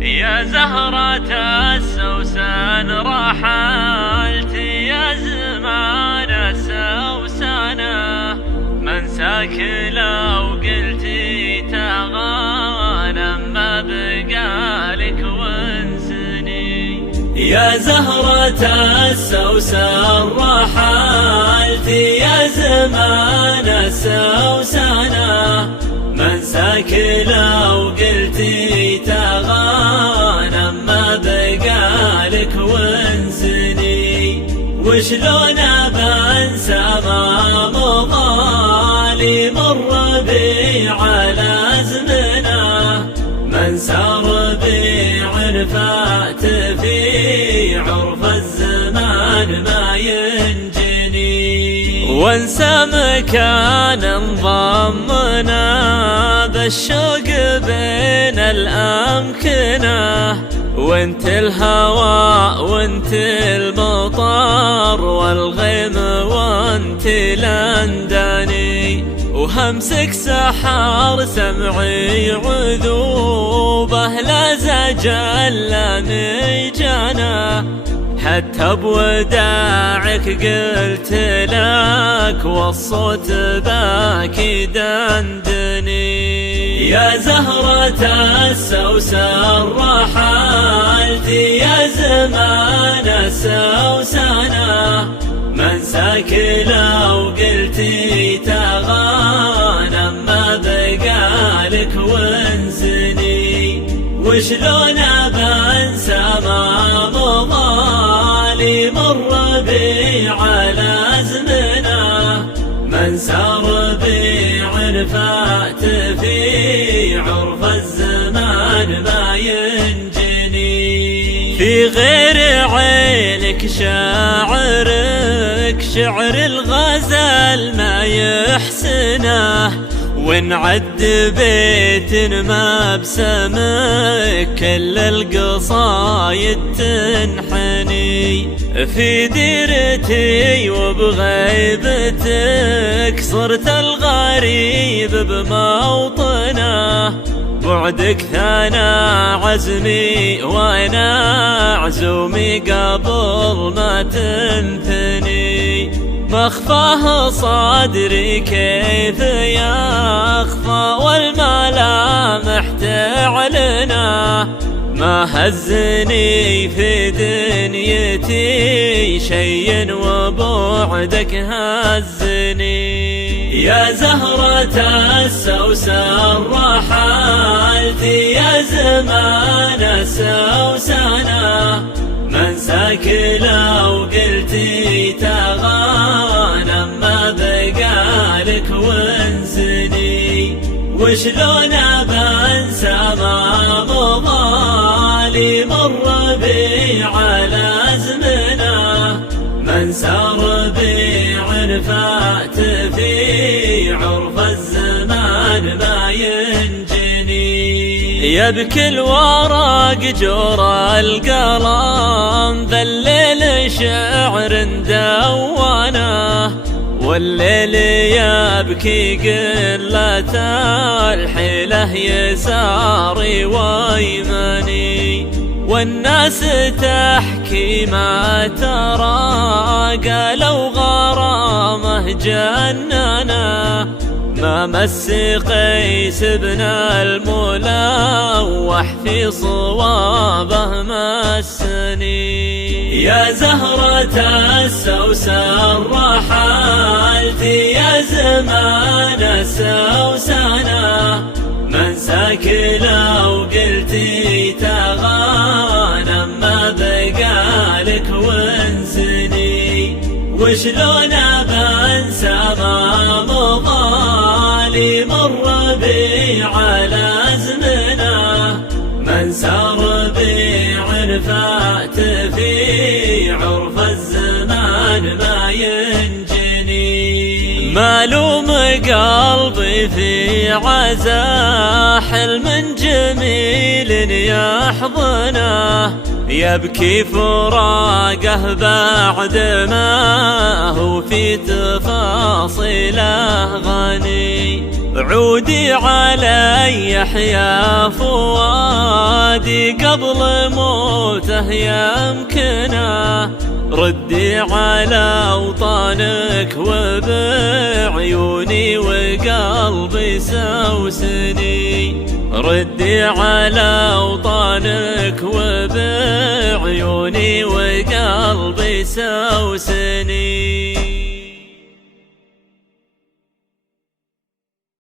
يا زهرة السوسن رحلت يا زمان السوسنة، منساك لو قلتي تغانم ما بقالك وانسني. يا زهرة السوسن رحلت يا زمان السوسنة، منساك لو قلتي تغانم ما بقالك وانسني. وشلون بنسى ما مضالي مر بي على زمنه، من سار بي فات في عرف الزمان ما ينجني. وانسى مكان انضمنا بالشوق بين الأمكنة، وانت الهواء وانت المطر والغيم وانت لندني. وهمسك سحر سمعي عذوبه لا زجل ميجانا، حتى بوداعك قلت لك والصوت باكي دندني. يا زهرة السوسن رحلت يا زمان السوسنة، منساك لو قلتي تغانم ما بقالك وانسني. وشلون بنسى ما مضالي مر بي على زمنه، من سار بي فات في عرف الزمان ما ينجني. في غير عينك شاعرك شعر الغزل ما يحسنه، ونعد بيت ما بسمك كل القصايد تنحني. في ديرتي وبغيبتك صرت الغريب بموطنه، بعدك ثانا عزمي وانا عزومي قبل ما تنثني. مخفاه صدري كيف يخفى والملامح تعلنا، ما هزني في دنيتي شي وبعدك هزني. يا زهرة السوسن رحلت يا زمان السوسنة، منساك لو قلتي تغانم ما بقالك وانسني. وشلون بنسى ما مضالي مر بي على زمنه، من سار بي فات في عرف الزمان ما ينجني. يبكي الورق جرى القلم بالليل شعر دوانا، والليل يبكي قلة الحيلة يساري ويمني. والناس تحكي ما ترى قالوا غرامه جننا، ما مس قيس بن الملوح في صوابه مسني. يا زهرة السوسن رحلت يا زمان السوسنة، منساك لو قلتي تغانم ما بقالك وانسني. وشلون بنسى ما مضالي مر بي على زمنه، من سار بي فات في عرف الزمان ما ينجني. مالوم قلبي في عزا حلم جميل يحضنه، يبكي فراقه بعد ما هو في تفاصيله غني. عودي علي يحيا فؤادي قبل موته يمكنه، ردي على أوطانك وبعيوني وقلبي سوسني، ردي على أوطانك وبعيوني وقلبي سوسني.